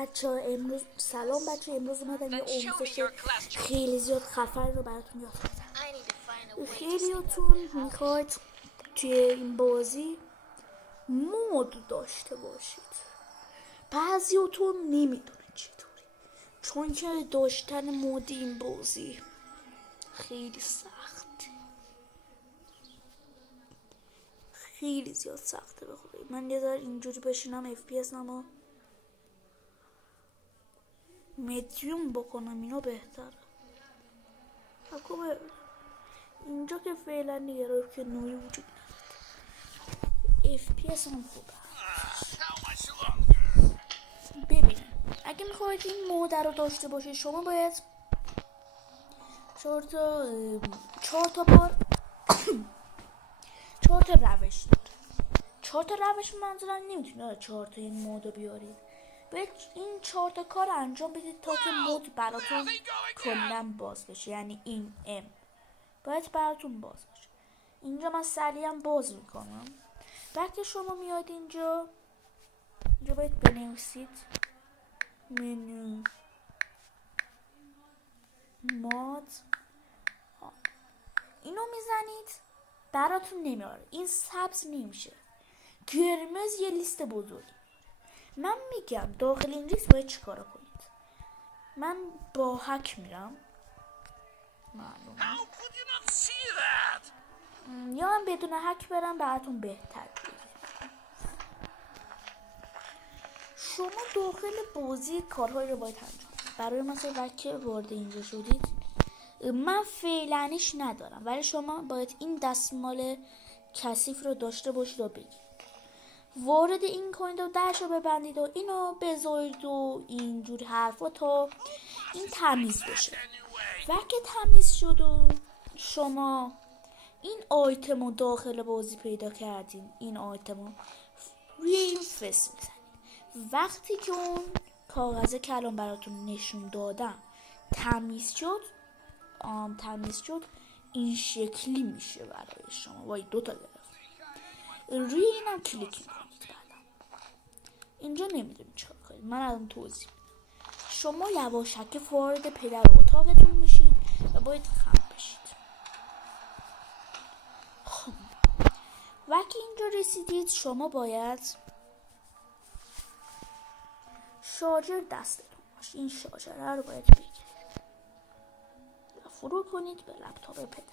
بچه‌ها امروز سلام بچه، امروز اومدم یه آموزش خیلی زیاد خفن رو براتون یاد بدم. خیلیاتون میخواید توی این بازی مود داشته باشید، بعضیاتون نمیدونید چطوری، چون که داشتن مود این بازی خیلی سخته، خیلی زیاد سخته. بخوره من یه ذره اینجوری بشینم FPS نمو مدیوم بکنم اینو بهتره. اینجا که فعلا نیاره که نوعی وجود نداره، FPS هم خوبه. ببینید اگه میخواید این مود رو داشته باشید شما باید 4 تا بار 4 تا روش داره. 4 تا روش منظورم نمیتونه 4 تا این مود رو بیارید، باید این 4 تا کار انجام بدید تا که مود براتون کلا باز بشه. یعنی این باید براتون باز بشه. اینجا من سریعا باز میکنم. بعد شما میاد اینجا باید بنویسید منو مود، اینو میزنید براتون نمیاره، این سبز نمیشه، قرمز یه لیست بزرگی. من میگم داخل این لیست باید چیکار کنید. من با هک میرم، معلومه یا من بدون هک برم براتون بهتر بود. شما داخل بازی کارهایی رو باید انجام برای مثلا وقتی وارد اینجا شدید. من فعلنش ندارم ولی شما باید این دستمال کثیف رو داشته باشید و بگید وارد این کنید و درش رو ببندید و اینو بذارید و اینجور حرفا تا این تمیز بشه. وقتی تمیز شد و شما این آیتم رو داخل بازی پیدا کردین، این آیتم رو روی این فس میزنید. وقتی که اون کاغذ کلام براتون نشون دادم تمیز شد این شکلی میشه برای شما. وای 2 تا گرفت. روی اینم کلیک میکنید. بعدم اینجا نمیدونید چیکار کنید، من الان توضیح میدم. شما یواشکی وارد پدر اتاقتون میشید و باید خم بشید. خب وقتی اینجا رسیدید شما باید شارژر دستتون باشه. این شارژر رو باید بگیرید و فرو کنید به لپتاپ پدر.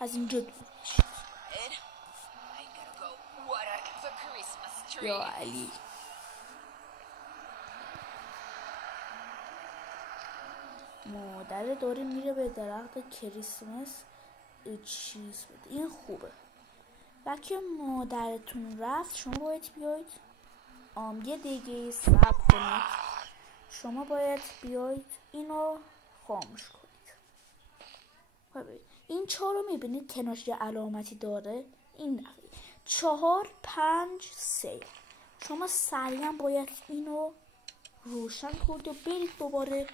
از اینجا دور بشید. یا علی مادر داره میره به درخت کریسمس چیز بده. این خوبه. وقتی مادرتون رفت شما باید بیاید یه دیگه صبر کنید. شما باید بیاید اینو خاموش کنید. این 4 رو میبینید کنارش یه علامتی داره، این دفعه 4 5 3. شما سریعا باید اینو روشن کنید و برید دوباره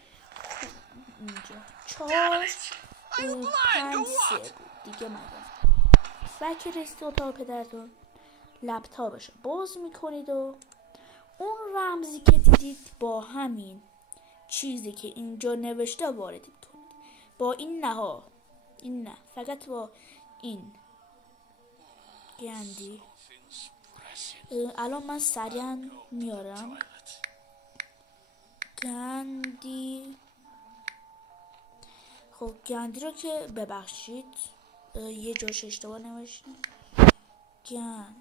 اینجا 4 5 3 بود دیگه. من وقتی رسید اتاق پدرتون لپتاپش باز میکنید و اون رمزی که دیدید با همین چیزی که اینجا نوشته وارد کنید. با این نه فقط با این گندی. الان من سریعا میارم گندی. خب گندی رو که ببخشید یه جاش اشتباه نوشتم. گندی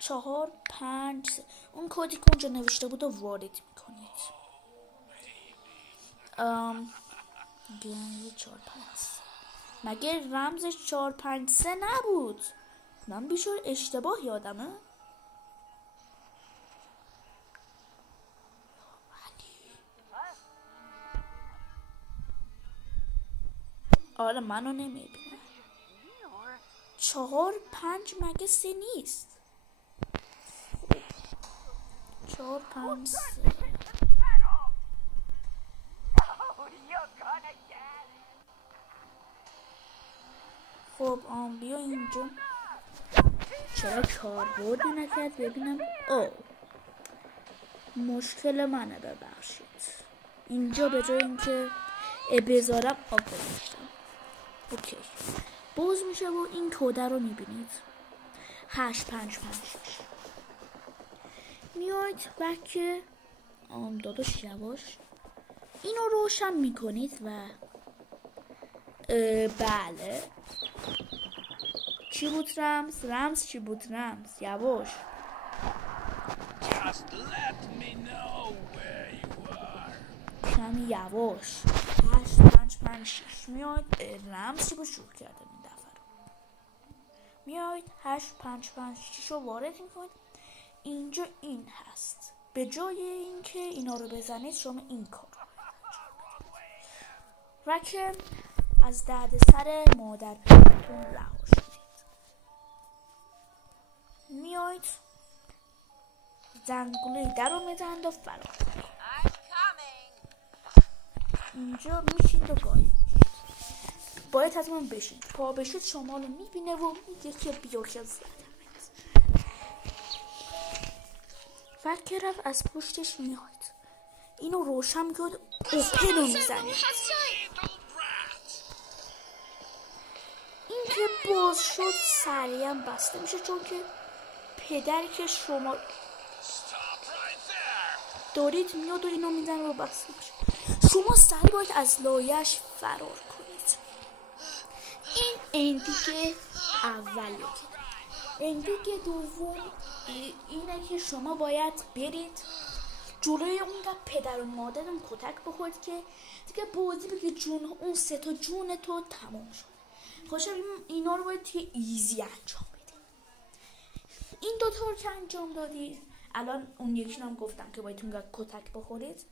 4 5 3. اون کدی که اونجا نوشته بود رو وارد میکنید. گندی 4 5 3. مگه رمزش 4 5 3 نبود؟ من بیشتر اشتباه یادمه. آره منو نمیبینه. 4 5 مگه 3 نیست؟ 4 5 3. خب بیا اینجا. چرا کاربردی نکرد ببینم. مشکل منه، ببخشید. اینجا به جای اینکه بذارم آب گذاشتم. اوکی، باز میشه و این کده رو میبینید 8556 میاید بک داداش یواش اینو روشن میکنید و بله چی بود رمز چی بود رمز یواش کمی یواش 8556 میاید رمز چی بود شروع کردم این دفعه رو میاید 8556 رو وارد میکنید اینجا این هست به جای اینکه اینا رو بزنید شما این کار و که از دردسر مادر پدرتون رها شدید میاید زنگوله در رو میزنید و فرار اینجا میشید و گاهی باید حتما بشید پا بشید شما رو میبینه و میگه که بیا که زدمت فکر رفت از پشتش میاید اینو روشن میکنید اوپن رو میزنید این که باز شد سریعا بسته میشه چون که پدری که شما دارید میاد و اینو میزنه و بسته میشه شما سریع باید از لایه‌اش فرار کنید این اندیک اولیه اندیک دوم اینه که شما باید برید جلوی اون پدر و مادرم کتک بخورید که دیگه بازی بگه جون اون سه تا جون تو تمام شد خوشم اینا رو باید توی ایزی انجام بدید این دوتا رو که انجام دادید الان اون یکی هم گفتم که باید اون کتک بخورید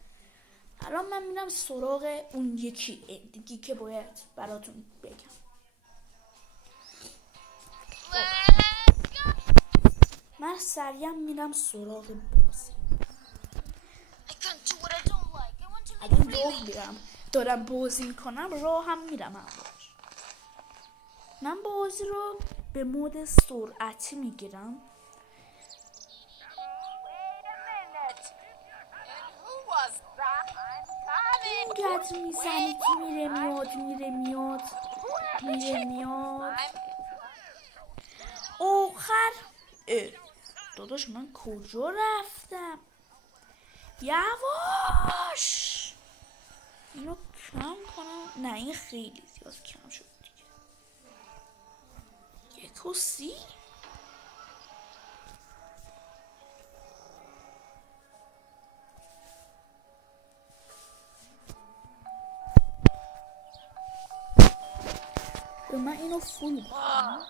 الان من میرم سراغ اون یکی دیگه که باید براتون بگم من سریعا میرم سراغ بازی الان راه میرم دارم بازی میکنم راه هم میرم همراهش من بازی رو به مود سرعتی میگیرم اینقدر میزنید میره میاد آخر داداش من کجا رفتم یواش اینو کم کنم نه این خیلی زیاد کم شد دیگه 1:30 من اینو فول کنم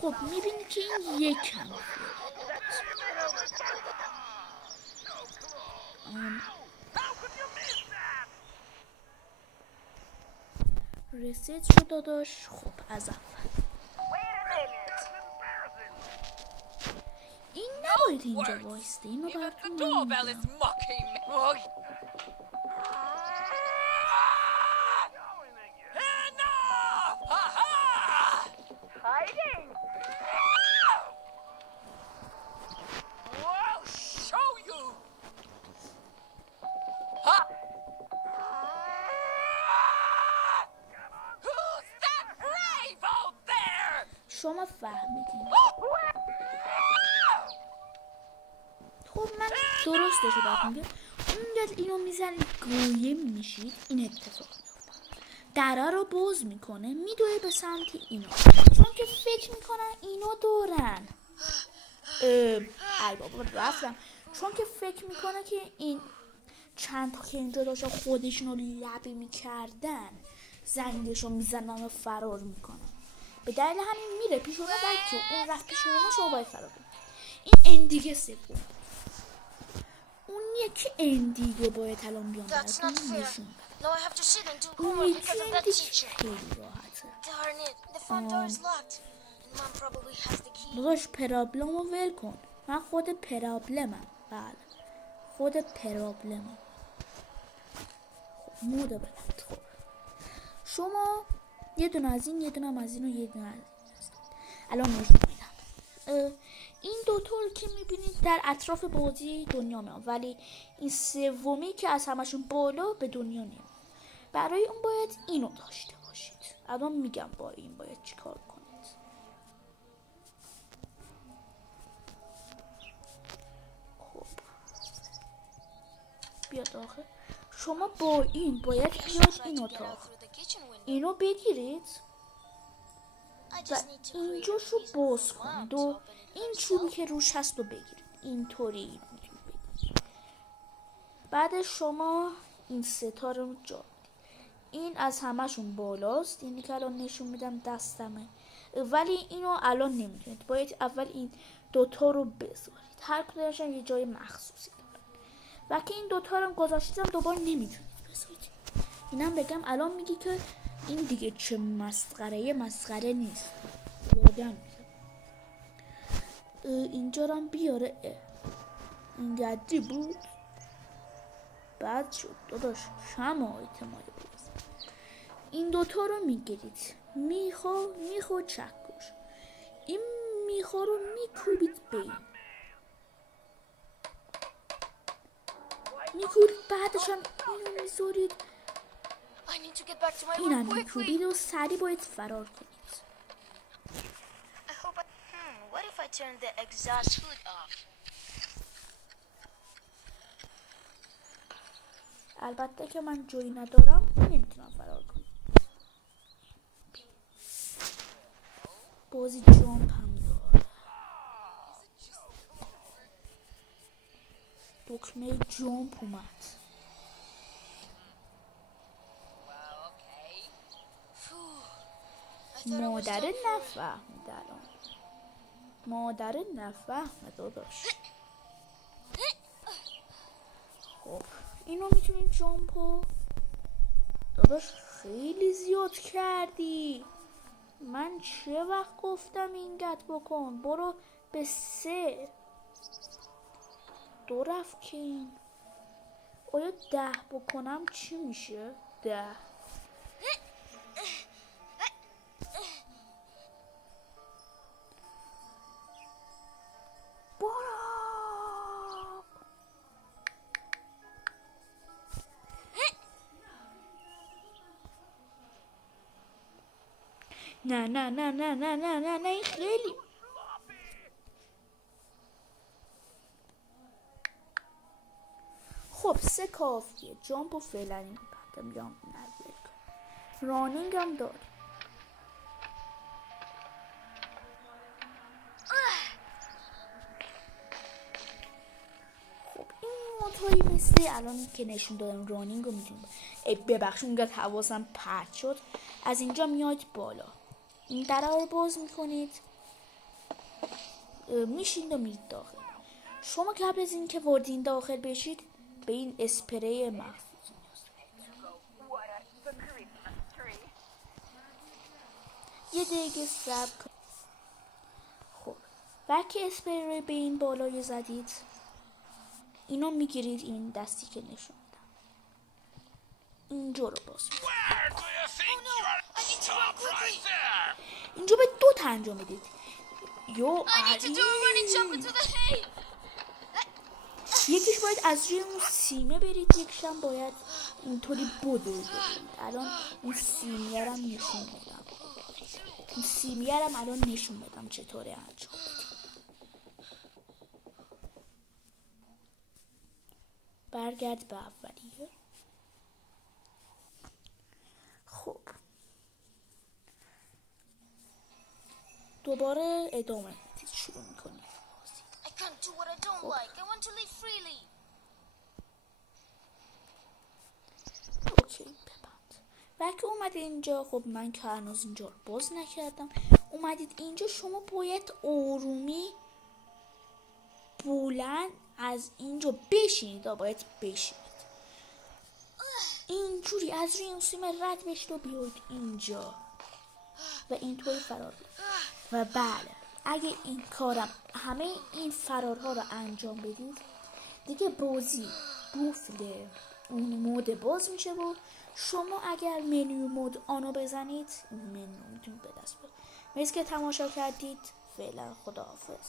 خب میبینی که این یکم رسید شد داداش خب از اول این نباید اینجا وایسته اینو براتون نمیدونم شما فهمیدین خب من درستش رو براتون میگم اونقدر اینو میزنید گویه میشید این اتفاق میفته دره رو باز میکنه میدوه به سمت اینا چون که فکر میکنن اینا دورن ای بابا رفتم چون که فکر میکنه که این چند تا که اینجا داشت خودشون رو لبی میکردن زنگش رو میزنن و فرار میکنن به دلیل همین میره پیش اونا بلکه اون رفت پیش اونا شما باید فرار کنید این اندیگه سوم اون یکی اندیگو باید الان بیان براتون نشون بدم اون یکی اندیگه خیلی راحته داداش پرابلم رو ول کن من خود پرابلمم بله خود پرابلمم خب موده بلد خب شما یه دونه از این یه دونه از این و یه دونه از این الان نشون میدم. این دوطور که میبینید در اطراف بازی دنیا میان، ولی این سومی که از همشون بالا به دنیا نمیاد. برای اون باید اینو داشته باشید. الان میگم با این باید چیکار کنید. خب بیا داخل. شما با این باید بیاد این اتاق، اینو بگیرید و اینجاشو باز کنید و این چوبی که روش هست رو بگیرید. اینطوری اینو میتونید بگیرید. بعد شما این ستا رو جا بدید. این از همشون بالاست، اینی که الان نشون میدم دستمه، ولی اینو الان نمیتونید. باید اول این دوتا رو بذارید. هر کدومشون یه جای مخصوصی دارن و که این دوتا رو گذاشتیدم دوباره نمیتونید بذارید. اینم بگم الان میگی که این دیگه چه مسخره نیست. بودم اینجا رو بیاره. این گدی بود بعد شد داداش شما اعتماد بود. این دوتا رو میگیرید، میخو چکش. این میخو رو میکوبید به این میکوبید، بعدش هم اینو میذارید اینم میکوبید و سریع باید فرار کنید. البته که من جوی ندارم نمیتونم فرار کنم. بازی جامپ هم داره، دکمه جامپ اومد. مادر نفهمید الان، مادر نفهمید داداش. خب اینو میتونید جامپو داداش خیلی زیاد کردی. من چه وقت گفتم این گت بکن؟ برو به 3 2 رفت که این. آیا 10 بکنم چی میشه؟ 10 نه نه نه نه نه نه نه نه این خیلی خب 3 کافیه. جامپ و فعلا این بعد میام نزدیک رانینگ هم داره. خب این موتوری مثل الان که نشون دادم رانینگ رو میتونیم. ببخش اونقدر حواسم پرت شد. از اینجا میاید بالا، این در رو باز میکنید، میشین و میرید داخل. شما قبل از این که واردین داخل بشید به این اسپری مخصوص یه دقیقه صبر کن. خب وقتی اسپری رو به این بالای زدید اینو میگیرید، این دستی که نشون دادم اینجا رو باز اینجا به 2 تا انجام بدید. یکیش باید از روی اون سیمه برید، یکیش هم باید اینطوری بدوید. الان اون سیمیه رو نشون بدم، اون سیمیه رو الان نشون بدم چطوری انجام بدید. برگرد به اولیه. خب دوباره ادامه بدید، شروع میکنید. اوکی ببند. وقتی اومدید اینجا، خب من که هنوز اینجا رو باز نکردم، اومدید اینجا شما باید آرومی بلند از اینجا بشینید، باید بشینید اینجوری از روی این سیمه رد بشید و بیاید اینجا و اینطوری فرار بدید. و بله اگه این کارم همه این فرارها رو انجام بدید دیگه بازی بوفل اون مود باز میشه و شما اگر منیو مود آنو بزنید منیو میتونید به دست بیارید. مرسی که تماشا کردید. فعلا خداحافظ.